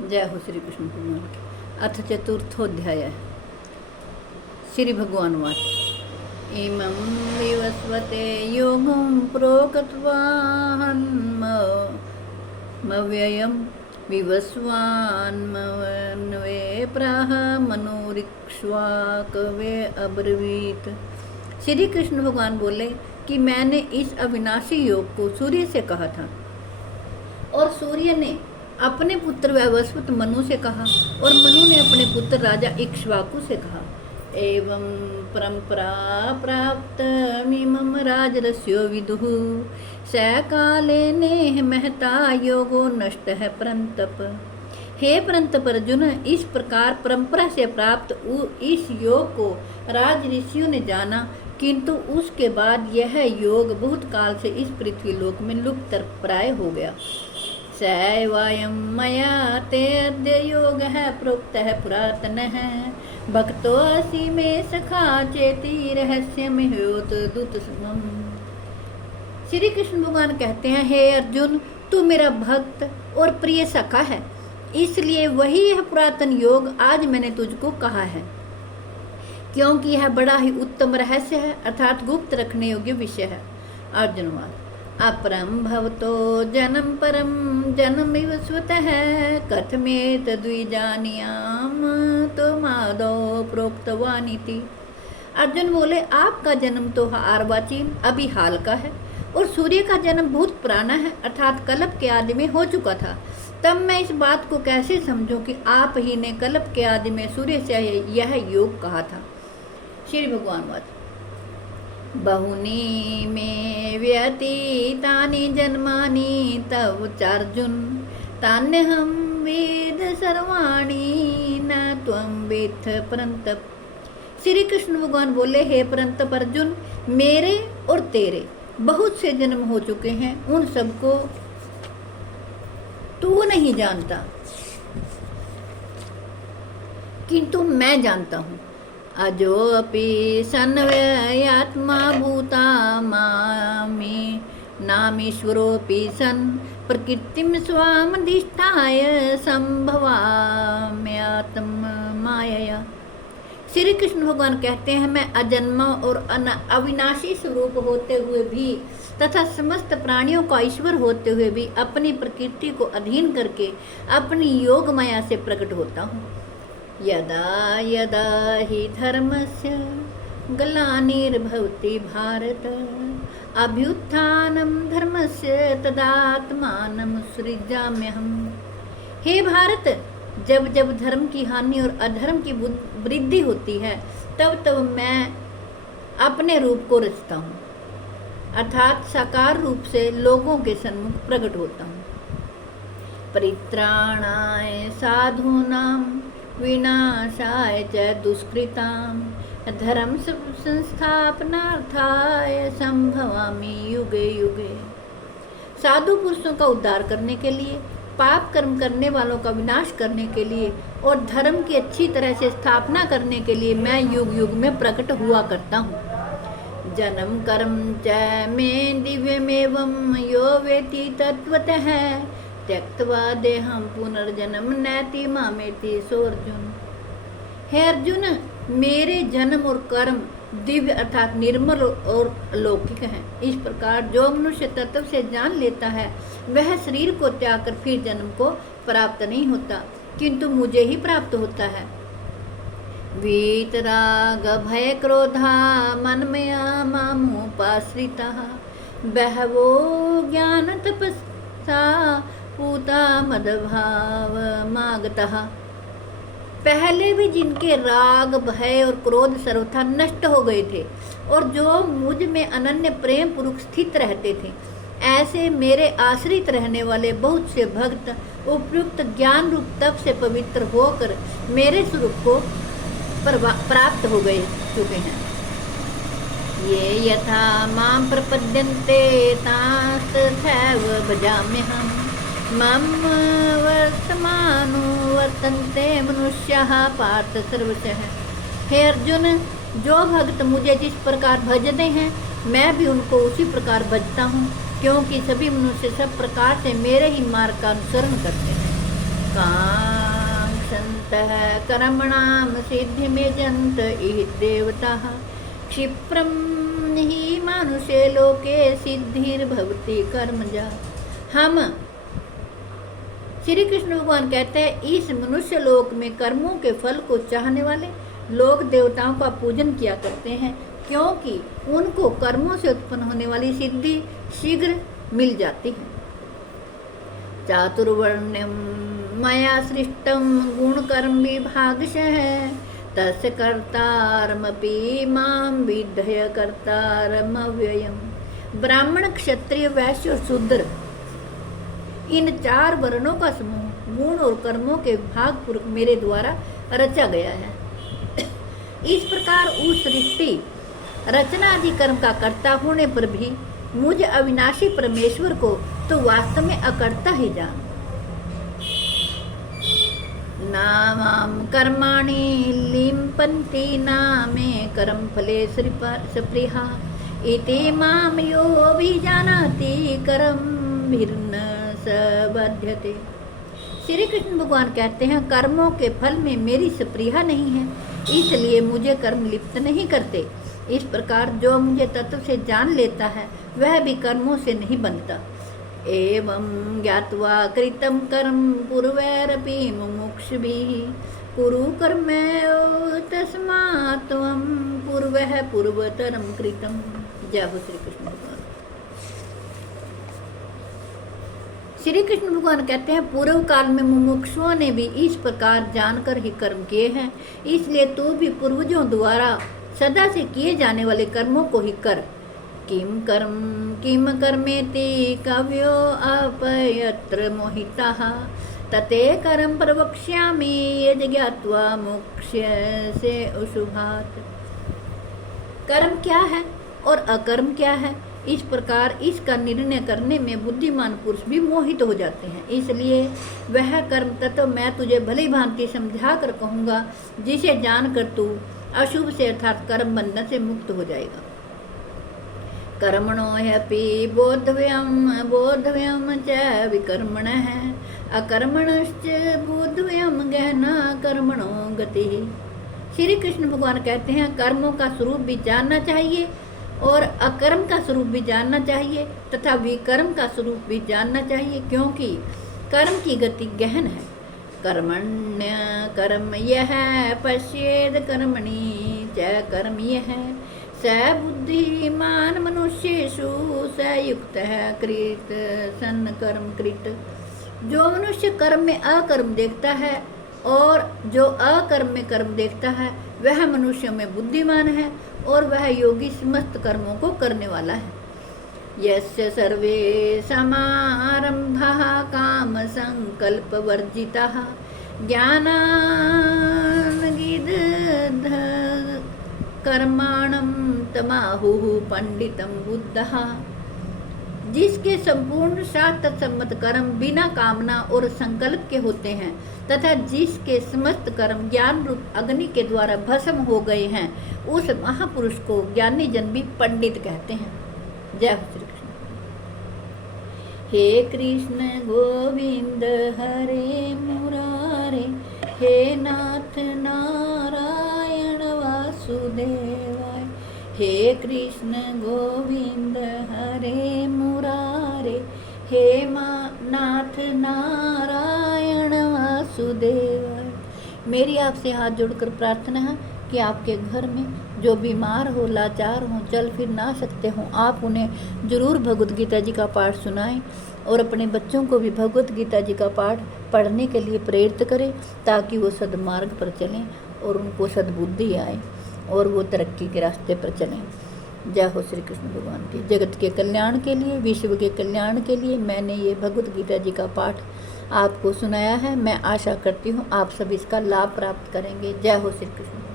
जय हो श्री कृष्ण भगवान की। अथ चतुर्थोध्याय। श्री भगवान वाच इमं विवस्वते योगं प्रोक्तवाहन्मव्ययं विवस्वान्मन्वे प्राह मनोरिक्ष्वाकवे अब्रवीत। श्री कृष्ण भगवान बोले कि मैंने इस अविनाशी योग को सूर्य से कहा था और सूर्य ने अपने पुत्र वैवस्वत मनु से कहा और मनु ने अपने पुत्र राजा इक्ष्वाकु से कहा। एवं परंपरा प्राप्त मिमम राजर्षयो विदुः स काले नेह महता योगो नष्ट है परंतप। हे परंतप अर्जुन, इस प्रकार परंपरा से प्राप्त इस योग को राज ऋषियों ने जाना, किंतु उसके बाद यह योग बहुत काल से इस पृथ्वी लोक में लुप्त प्राय हो गया। सैवायं मया ते अद्य योग है प्रोक्त है पुरातन है भक्तो असि में सखा चेती रहस्य में होत दूत समम। श्री कृष्ण भगवान कहते हैं, हे अर्जुन, तू मेरा भक्त और प्रिय सखा है, इसलिए वही यह पुरातन योग आज मैंने तुझको कहा है, क्योंकि यह बड़ा ही उत्तम रहस्य है, अर्थात गुप्त रखने योग्य विषय है। अर्जुन वाद अपरम भवतो जन्म परम जन्म विवस्वतः कथमेतद्विजानीयाम तो माधो प्रोक्तवानिति। अर्जुन बोले, आपका जन्म तो अर्वाचीन अभी हाल का है और सूर्य का जन्म बहुत पुराना है, अर्थात कल्प के आदि में हो चुका था। तब मैं इस बात को कैसे समझूं कि आप ही ने कल्प के आदि में सूर्य से यह योग कहा था। श्री भगवान वाच बहुनी में व्यतीतानि जन्मानि तव चार्जुन तान्यहं वेद सर्वाणि न त्वं वेत्थ परंतप। श्री कृष्ण भगवान बोले, हे परंतप अर्जुन, मेरे और तेरे बहुत से जन्म हो चुके हैं, उन सबको तू नहीं जानता, किंतु मैं जानता हूँ। अजो अपि सन्वयात्मा भूता मामि नामीश्वरोऽपि सन् प्रकृतिं स्वामधिष्ठाय संभवाम्यात्म मायया। श्री कृष्ण भगवान कहते हैं, मैं अजन्मा और अविनाशी स्वरूप होते हुए भी तथा समस्त प्राणियों का ईश्वर होते हुए भी अपनी प्रकृति को अधीन करके अपनी योग माया से प्रकट होता हूँ। यदा यदा हि धर्मस्य ग्लानिर्भवति भारत अभ्युत्थानं धर्मस्य तदात्मानं सृजाम्यहम्। हे भारत, जब जब धर्म की हानि और अधर्म की वृद्धि होती है, तब तब मैं अपने रूप को रचता हूँ, अर्थात साकार रूप से लोगों के सन्मुख प्रकट होता हूँ। परित्राणाय साधूनां विनाशाय च दुष्कृतां धर्म संस्थापनार्थाय संभवामि युगे युगे। साधु पुरुषों का उद्धार करने के लिए, पाप कर्म करने वालों का विनाश करने के लिए और धर्म की अच्छी तरह से स्थापना करने के लिए मैं युग युग में प्रकट हुआ करता हूँ। जन्म कर्म च मे दिव्यमेवं यो वेति तत्वतः त्यक्त्वा देहं पुनर्जन्म नैति मामेति सोऽर्जुन। हे अर्जुन, मेरे जन्म और कर्म दिव्य अर्थात निर्मल और अलौकिक हैं। इस प्रकार जो मनुष्य तत्व से जान लेता है वह शरीर को त्याग कर फिर जन्म को प्राप्त नहीं होता, किंतु मुझे ही प्राप्त होता है। वीतराग भय क्रोधा मनमया मामुपाश्रिताः बहवो ज्ञान तपसा पूता मदभाव मागतः। पहले भी जिनके राग भय और क्रोध सर्वथा नष्ट हो गए थे और जो मुझ में अनन्य प्रेम पूर्वक स्थित रहते थे, ऐसे मेरे आश्रित रहने वाले बहुत से भक्त उपयुक्त ज्ञान रूप तप से पवित्र होकर मेरे स्वरूप को प्राप्त हो गए चुके हैं। ये यथा मां प्रपद्यन्ते तास्तथैव भजाम्यहम् मम वर्तमानो वर्तन्ते मनुष्याः पार्थ सर्वशः। हे अर्जुन, जो भक्त मुझे जिस प्रकार भजते हैं मैं भी उनको उसी प्रकार भजता हूँ, क्योंकि सभी मनुष्य सब प्रकार से मेरे ही मार्ग का अनुसरण करते हैं। ततः कर्मणां सिद्धिमेजन्त इह देवताः क्षिप्रं हि मानुषे लोके सिद्धिर्भवति कर्मजा। हम श्री कृष्ण भगवान कहते हैं इस मनुष्य लोक में कर्मों के फल को चाहने वाले लोग देवताओं का पूजन किया करते हैं, क्योंकि उनको कर्मों से उत्पन्न होने वाली सिद्धि शीघ्र मिल जाती है। चातुर्वर्ण्यम मया सृष्टम गुण कर्म विभागशः तस्य कर्तारमपि मां विद्धय कर्तारमव्ययम्। ब्राह्मण, क्षत्रिय, वैश्य और शूद्र, इन 4 वर्णों का समूह गुण और कर्मों के भाग पूर्वक मेरे द्वारा रचा गया है। इस प्रकार उस सृष्टि रचना आदि कर्म का कर्ता होने पर भी मुझ अविनाशी परमेश्वर को तो वास्तव में अकर्ता ही जान। नामाम कर्माणि लिम्पन्ति नामे कर्म फले स्पृहा इति माम यो अभिजानाति कर्म भिन्न सबध्यते। श्री कृष्ण भगवान कहते हैं कर्मों के फल में मेरी स्पृहा नहीं है, इसलिए मुझे कर्म लिप्त नहीं करते। इस प्रकार जो मुझे तत्व से जान लेता है वह भी कर्मों से नहीं बनता। एवं ज्ञात्वा कृतं कर्म पूर्वैरपि मुमुक्षुभिः कुरु कर्मैव तस्मात् त्वं पूर्वः पूर्वतरं कृतं। जय हो श्री कृष्ण भगवान। श्री कृष्ण भगवान कहते हैं पूर्व काल में मुमुक्षुओं ने भी इस प्रकार जानकर ही कर्म किए हैं, इसलिए तू भी पूर्वजों द्वारा सदा से किए जाने वाले कर्मों को ही कर। किम कर्मेति कव्यो अपयत्र मोहिताः तते कर्म प्रवक्ष्यामि यज्ञात्वा मोक्ष्यसे अशुभात्। कर्म क्या है और अकर्म क्या है, इस प्रकार इसका निर्णय करने में बुद्धिमान पुरुष भी मोहित हो जाते हैं। इसलिए वह कर्म तत्व मैं तुझे भली भांति समझा कर कहूँगा, जिसे जानकर तू अशुभ से अर्थात कर्म बंधन से मुक्त हो जाएगा। कर्मणो ह्यपि बोधव्यम च विकर्मणः अकर्मणश्च बोधव्यम गहना कर्मणो गतिः। श्री कृष्ण भगवान कहते हैं कर्मों का स्वरूप भी जानना चाहिए और अकर्म का स्वरूप भी जानना चाहिए तथा विकर्म का स्वरूप भी जानना चाहिए, क्योंकि कर्म की गति गहन है। कर्मण्य कर्म यह पश्येद कर्मणि च कर्म यह स बुद्धिमान मनुष्येषु स युक्तः कृत सन कर्म कृत। जो मनुष्य कर्म में अकर्म देखता है और जो अकर्म में कर्म देखता है वह मनुष्य में बुद्धिमान है और वह योगी समस्त कर्मों को करने वाला है। यस्य सर्वे समारंभः काम संकल्प वर्जिताः ज्ञानानगिद्ध कर्माणं तमाहुः पंडितं बुद्धः। जिसके संपूर्ण शास्त्र सम्मत कर्म बिना कामना और संकल्प के होते हैं तथा जिसके समस्त कर्म ज्ञान रूप अग्नि के द्वारा भस्म हो गए हैं, उस महापुरुष को ज्ञानी जन भी पंडित कहते हैं। जय हो श्री कृष्ण। हे कृष्ण गोविंद हरे मुरारे हे नाथ नारायण वासुदेवाय। हे कृष्ण गोविंद हरे मुरारे हे नाथ नारायण वासुदेवाय। मेरी आपसे हाथ जोड़कर प्रार्थना है कि आपके घर में जो बीमार हो, लाचार हो, चल फिर ना सकते हों, आप उन्हें जरूर भगवत गीता जी का पाठ सुनाएं और अपने बच्चों को भी भगवत गीता जी का पाठ पढ़ने के लिए प्रेरित करें, ताकि वो सद्मार्ग पर चलें और उनको सद्बुद्धि आए और वो तरक्की के रास्ते पर चलें। जय हो श्री कृष्ण भगवान की। जगत के कल्याण के लिए, विश्व के कल्याण के लिए मैंने ये भगवत गीता जी का पाठ आपको सुनाया है। मैं आशा करती हूँ आप सब इसका लाभ प्राप्त करेंगे। जय हो श्री कृष्ण।